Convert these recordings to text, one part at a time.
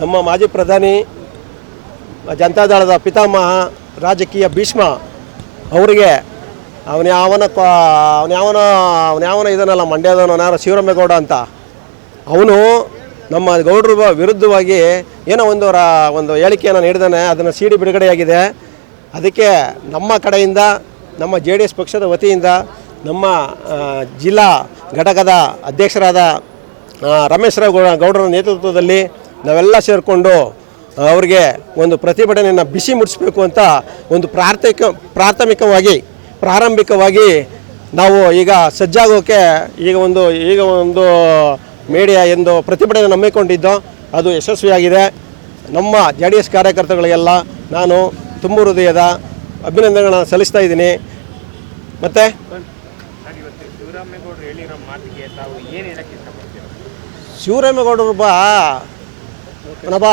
ನಮ್ಮ ಮಾಜಿ ಪ್ರಧಾನಿ ಜನತಾದಳದ ಪಿತಾಮಹ ರಾಜಕೀಯ ಭೀಷ್ಮ ಅವರಿಗೆ ಅವನ ಯಾವನ ಅವನ ಯಾವನ ಅವನ ಯಾವನ ಇದನ್ನಲ್ಲ, ಮಂಡ್ಯದವನ ಯಾರೋ ಶಿವರಾಮೇಗೌಡ ಅಂತ. ಅವನು ನಮ್ಮ ಗೌಡ್ರ ವಿರುದ್ಧವಾಗಿ ಏನೋ ಒಂದು ರಾ ಒಂದು ಹೇಳಿಕೆಯನ್ನು ನೀಡಿದಾನೆ, ಅದನ್ನು ಸಿ ಡಿ ಬಿಡುಗಡೆಯಾಗಿದೆ. ಅದಕ್ಕೆ ನಮ್ಮ ಕಡೆಯಿಂದ, ನಮ್ಮ ಜೆ ಡಿ ಎಸ್ ಪಕ್ಷದ ವತಿಯಿಂದ ನಮ್ಮ ಜಿಲ್ಲಾ ಘಟಕದ ಅಧ್ಯಕ್ಷರಾದ ರಮೇಶ್ ರಾವ್ ಗೌಡ ಗೌಡರ ನೇತೃತ್ವದಲ್ಲಿ ನಾವೆಲ್ಲ ಸೇರಿಕೊಂಡು ಅವರಿಗೆ ಒಂದು ಪ್ರತಿಭಟನೆಯನ್ನು ಬಿಸಿ ಮುಟ್ಟಿಸ್ಬೇಕು ಅಂತ ಒಂದು ಪ್ರಾರ್ಥಿಕ ಪ್ರಾಥಮಿಕವಾಗಿ ಪ್ರಾರಂಭಿಕವಾಗಿ ನಾವು ಈಗ ಸಜ್ಜಾಗೋಕ್ಕೆ ಈಗ ಒಂದು ಈಗ ಒಂದು ಮೀಡಿಯಾ ಎಂದು ಪ್ರತಿಭಟನೆ ನಂಬಿಕೊಂಡಿದ್ದು. ಅದು ಯಶಸ್ವಿಯಾಗಿದೆ. ನಮ್ಮ ಜೆ ಡಿ ಎಸ್ ಕಾರ್ಯಕರ್ತಗಳಿಗೆಲ್ಲ ನಾನು ತುಂಬ ಹೃದಯದ ಅಭಿನಂದನೆಗಳನ್ನು ಸಲ್ಲಿಸ್ತಾ ಇದ್ದೀನಿ. ಮತ್ತು? ಸರ್ ಇವತ್ತು ಶಿವರಾಮೇಗೌಡರು ಹೇಳಿರೋ ಮಾತಿಗೆ ತಾವು ಏನು ಹೇಳಕ್ಕೆ ಇಷ್ಟಪಡ್ತೀರಾ? ಶಿವರಾಮೇಗೌಡರು ಬಾ. ನಬ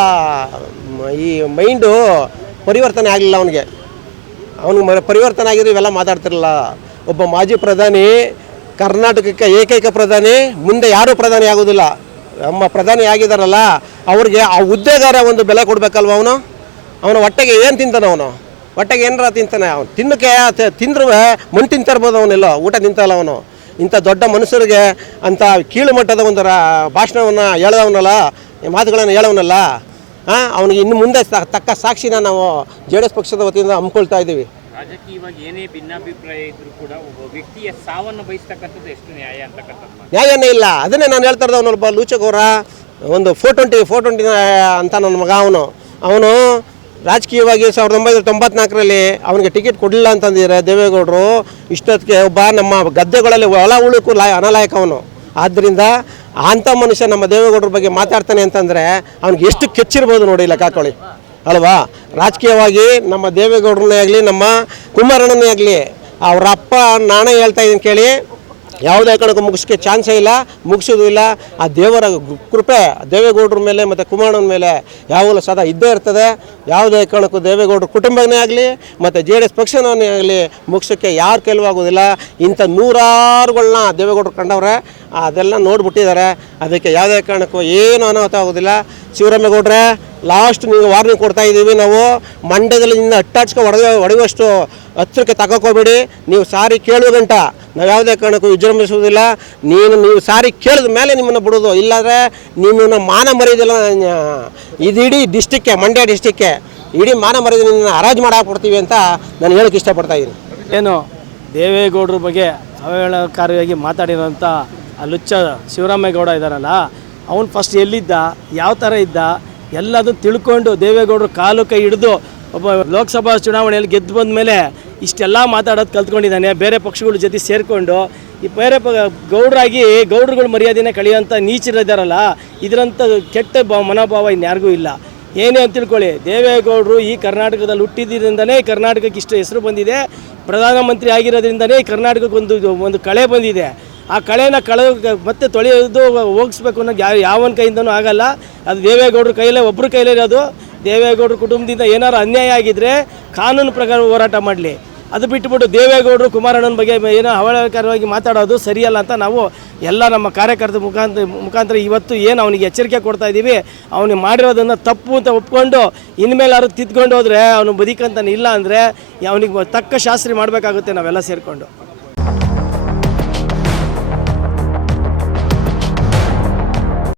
ಈ ಮೈಂಡು ಪರಿವರ್ತನೆ ಆಗಲಿಲ್ಲ ಅವನಿಗೆ. ಅವನಿಗೆ ಮ ಪರಿವರ್ತನೆ ಆಗಿದ್ರೆ ಇವೆಲ್ಲ ಮಾತಾಡ್ತಿರಲಿಲ್ಲ ಒಬ್ಬ ಮಾಜಿ ಪ್ರಧಾನಿ, ಕರ್ನಾಟಕಕ್ಕೆ ಏಕೈಕ ಪ್ರಧಾನಿ, ಮುಂದೆ ಯಾರೂ ಪ್ರಧಾನಿ ಆಗೋದಿಲ್ಲ. ನಮ್ಮ ಪ್ರಧಾನಿ ಆಗಿದ್ದಾರಲ್ಲ ಅವ್ರಿಗೆ ಆ ಹುದ್ದೆಗಾರ ಒಂದು ಬೆಲೆ ಕೊಡಬೇಕಲ್ವ ಅವನು? ಅವನ ಹೊಟ್ಟೆಗೆ ಏನು ತಿಂತಾನೆ ಅವನು? ಹೊಟ್ಟೆಗೆ ಏನಾರ ತಿಂತಾನೆ? ಅವನು ತಿನ್ನಕ್ಕೆ ತಿಂದ್ರೂ ಮಣ್ಣು ತಿಂತಿರ್ಬೋದು ಅವನೆಲ್ಲ ಊಟ ತಿಂತಲ್ಲ ಅವನು. ಇಂಥ ದೊಡ್ಡ ಮನುಷ್ಯರಿಗೆ ಅಂಥ ಕೀಳು ಮಟ್ಟದ ಒಂದು ರಾ, ಭಾಷಣವನ್ನು ಹೇಳದವನಲ್ಲ ಮಾತುಗಳನ್ನು ಹೇಳೋನಲ್ಲ ಹಾಂ ಅವನಿಗೆ ಇನ್ನು ಮುಂದೆ ತಕ್ಕ ಸಾಕ್ಷಿನ ನಾವು ಜೆ ಡಿ ಎಸ್ ಪಕ್ಷದ ವತಿಯಿಂದ ಹಮ್ಮಿಕೊಳ್ತಾ ಇದ್ದೀವಿ. ರಾಜಕೀಯವಾಗಿ ಏನೇ ಭಿನ್ನಾಭಿಪ್ರಾಯ ಇದ್ರೂ ಕೂಡ ಒಬ್ಬ ವ್ಯಕ್ತಿಯ ಸಾವನ್ನು ಬಯಸ್ತಕ್ಕಂಥದ್ದು ಎಷ್ಟು ನ್ಯಾಯ ಅಂತಕ್ಕಂಥದ್ದು ಮಾತು. ನ್ಯಾಯನೇ ಇಲ್ಲ. ಅದನ್ನೇ ನಾನು ಹೇಳ್ತಾ ಇರೋದು ಅವನೊಬ್ಬ ಲೂಚಕೋರ ಒಂದು ಫೋರ್ ಟ್ವೆಂಟಿ ಫೋರ್ ಟ್ವೆಂಟಿ ಅಂತ ನನ್ನ ಮಗ ಅವನು. ಅವನು ರಾಜಕೀಯವಾಗಿ ಸಾವಿರದ ಒಂಬೈನೂರ ತೊಂಬತ್ನಾಲ್ಕರಲ್ಲಿ ಅವನಿಗೆ ಟಿಕೆಟ್ ಕೊಡಲಿಲ್ಲ ಅಂತಂದಿದ್ದಾರೆ ದೇವೇಗೌಡರು ಇಷ್ಟೊತ್ತಿಗೆ ಒಬ್ಬ ನಮ್ಮ ಗದ್ದೆಗಳಲ್ಲಿ ಒಳ ಉಳುಕು ಲಾಯ ಅನಲಾಯಕ ಅವನು. ಆದ್ದರಿಂದ ಅಂಥ ಮನುಷ್ಯ ನಮ್ಮ ದೇವೇಗೌಡರ ಬಗ್ಗೆ ಮಾತಾಡ್ತಾನೆ ಅಂತಂದರೆ ಅವ್ನಿಗೆ ಎಷ್ಟು ಕೆಚ್ಚಿರ್ಬೋದು ನೋಡಿ ಇಲ್ಲ ಹಾಕೊಳ್ಳಿ ಅಲ್ವಾ? ರಾಜಕೀಯವಾಗಿ ನಮ್ಮ ದೇವೇಗೌಡರನ್ನೇ ಆಗಲಿ, ನಮ್ಮ ಕುಮಾರಣ್ಣನೇ ಆಗಲಿ, ಅವರ ಅಪ್ಪ, ನಾನೇ ಹೇಳ್ತಾ ಇದ್ದೀನಿ ಕೇಳಿ, ಯಾವುದೇ ಕಾರಣಕ್ಕೂ ಮುಗಿಸೋಕ್ಕೆ ಚಾನ್ಸೇ ಇಲ್ಲ, ಮುಗಿಸೋದು ಇಲ್ಲ. ಆ ದೇವರ ಕೃಪೆ ದೇವೇಗೌಡರ ಮೇಲೆ ಮತ್ತು ಕುಮಾರಣ್ಣನ ಮೇಲೆ ಯಾವಾಗಲೂ ಸದಾ ಇದ್ದೇ ಇರ್ತದೆ. ಯಾವುದೇ ಕಾರಣಕ್ಕೂ ದೇವೇಗೌಡರ ಕುಟುಂಬನೇ ಆಗಲಿ, ಮತ್ತು ಜೆ ಡಿ ಎಸ್ ಪಕ್ಷನೇ ಆಗಲಿ ಮುಗಿಸೋಕ್ಕೆ ಯಾರು ಕೆಲವಾಗೋದಿಲ್ಲ ಇಂಥ ನೂರಾರುಗಳನ್ನ ದೇವೇಗೌಡರು ಕಂಡವ್ರೆ ಅದೆಲ್ಲ ನೋಡ್ಬಿಟ್ಟಿದ್ದಾರೆ. ಅದಕ್ಕೆ ಯಾವುದೇ ಕಾರಣಕ್ಕೂ ಏನು ಅನಾಹುತ ಆಗೋದಿಲ್ಲ. ಶಿವರಾಮೇಗೌಡ್ರೆ ಲಾಸ್ಟ್ ನೀವು ವಾರ್ನಿಂಗ್ ಕೊಡ್ತಾ ಇದ್ದೀವಿ ನಾವು. ಮಂಡ್ಯದಲ್ಲಿ ನಿನ್ನ ಅಟ್ಟಾಡ್ಸ್ಕೊ ಹೊಡೆದ ಹೊಡೆಯುವಷ್ಟು ಹತ್ತಿರಕ್ಕೆ ತಗೋಕೋಬೇಡಿ ನೀವು ಸಾರಿ ಕೇಳುವ ಗಂಟ. ನಾವು ಯಾವುದೇ ಕಾರಣಕ್ಕೂ ವಿಜೃಂಭಿಸುವುದಿಲ್ಲ. ನೀನು ನೀವು ಸಾರಿ ಕೇಳಿದ ಮೇಲೆ ನಿಮ್ಮನ್ನು ಬಿಡೋದು. ಇಲ್ಲಾಂದರೆ ನಿಮ್ಮನ್ನು ಮಾನ ಮರೆಯೋದಿಲ್ಲ ಇದು ಇಡೀ ಡಿಸ್ಟಿಕ್ಕೆ ಮಂಡ್ಯ ಡಿಸ್ಟಿಕ್ಕೆ ಇಡೀ ಮಾನ ಮರೆಯೋದು ನಿನ್ನ ಹರಾಜು ಮಾಡಾಕ್ಬಿಡ್ತೀವಿ ಅಂತ ನಾನು ಹೇಳೋಕ್ಕೆ ಇಷ್ಟಪಡ್ತಾ ಇದ್ದೀನಿ. ಏನು ದೇವೇಗೌಡರ ಬಗ್ಗೆ ಅವಹೇಳನಕಾರಿಯಾಗಿ ಮಾತಾಡಿರೋಂಥ ಆ ಲುಚ್ಚ ಶಿವರಾಮೇಗೌಡ ಇದ್ದಾರಲ್ಲ, ಅವನು ಫಸ್ಟ್ ಎಲ್ಲಿದ್ದ, ಯಾವ ಥರ ಇದ್ದ ಎಲ್ಲದೂ ತಿಳ್ಕೊಂಡು ದೇವೇಗೌಡರು ಕಾಲು ಕೈ ಹಿಡಿದು ಒಬ್ಬ ಲೋಕಸಭಾ ಚುನಾವಣೆಯಲ್ಲಿ ಗೆದ್ದು ಬಂದ ಮೇಲೆ ಇಷ್ಟೆಲ್ಲ ಮಾತಾಡೋದು ಕಲ್ತ್ಕೊಂಡಿದ್ದಾನೆ, ಬೇರೆ ಪಕ್ಷಗಳ ಜೊತೆ ಸೇರಿಕೊಂಡು, ಈ ಬೇರೆ ಪ, ಗೌಡರಾಗಿ ಗೌಡ್ರುಗಳ ಮರ್ಯಾದೆನೇ ಕಳೆಯೋಂಥ ನೀಚರಿದ್ದಾರಲ್ಲ ಇದರಂಥ ಕೆಟ್ಟ ಬ, ಮನೋಭಾವ ಇನ್ಯಾರಿಗೂ ಇಲ್ಲ. ಏನೇ ಅಂತ ತಿಳ್ಕೊಳ್ಳಿ, ದೇವೇಗೌಡರು ಈ ಕರ್ನಾಟಕದಲ್ಲಿ ಹುಟ್ಟಿದ್ರಿಂದನೇ ಕರ್ನಾಟಕಕ್ಕೆ ಇಷ್ಟು ಹೆಸರು ಬಂದಿದೆ, ಪ್ರಧಾನಮಂತ್ರಿ ಆಗಿರೋದ್ರಿಂದನೇ ಕರ್ನಾಟಕಕ್ಕೆ ಒಂದು ಒಂದು ಕಳೆ ಬಂದಿದೆ. ಆ ಕಳೆನ ಕಳೆ ಮತ್ತೆ ತೊಳೆಯೋದು ಹೋಗಿಸ್ಬೇಕು ಅನ್ನೋ ಯಾವ ಯಾವನ ಕೈಯಿಂದನೂ ಆಗಲ್ಲ. ಅದು ದೇವೇಗೌಡರ ಕೈಯಲ್ಲೇ ಒಬ್ಬರ ಕೈಲೇ ಇರೋದು. ದೇವೇಗೌಡರ ಕುಟುಂಬದಿಂದ ಏನಾರು ಅನ್ಯಾಯ ಆಗಿದ್ದರೆ ಕಾನೂನು ಪ್ರಕಾರ ಹೋರಾಟ ಮಾಡಲಿ. ಅದು ಬಿಟ್ಟುಬಿಟ್ಟು ದೇವೇಗೌಡರು ಕುಮಾರಣ್ಣನ ಬಗ್ಗೆ ಏನೋ ಅವಳಕರವಾಗಿ ಮಾತಾಡೋದು ಸರಿಯಲ್ಲ ಅಂತ ನಾವು ಎಲ್ಲ ನಮ್ಮ ಕಾರ್ಯಕರ್ತರ ಮುಖಾಂತರ ಮುಖಾಂತರ ಇವತ್ತು ಏನು ಅವನಿಗೆ ಎಚ್ಚರಿಕೆ ಕೊಡ್ತಾ ಇದ್ದೀವಿ ಅವನಿಗೆ ಮಾಡಿರೋದನ್ನು ತಪ್ಪು ಅಂತ ಒಪ್ಕೊಂಡು ಇನ್ಮೇಲಾದ್ರು ತಿದ್ಕೊಂಡು ಹೋದರೆ ಅವನು ಬದುಕಂತಾನೆ ಇಲ್ಲ ಅಂದರೆ ಅವನಿಗೆ ತಕ್ಕ ಶಾಸ್ತ್ರಿ ಮಾಡಬೇಕಾಗುತ್ತೆ ನಾವೆಲ್ಲ ಸೇರಿಕೊಂಡು.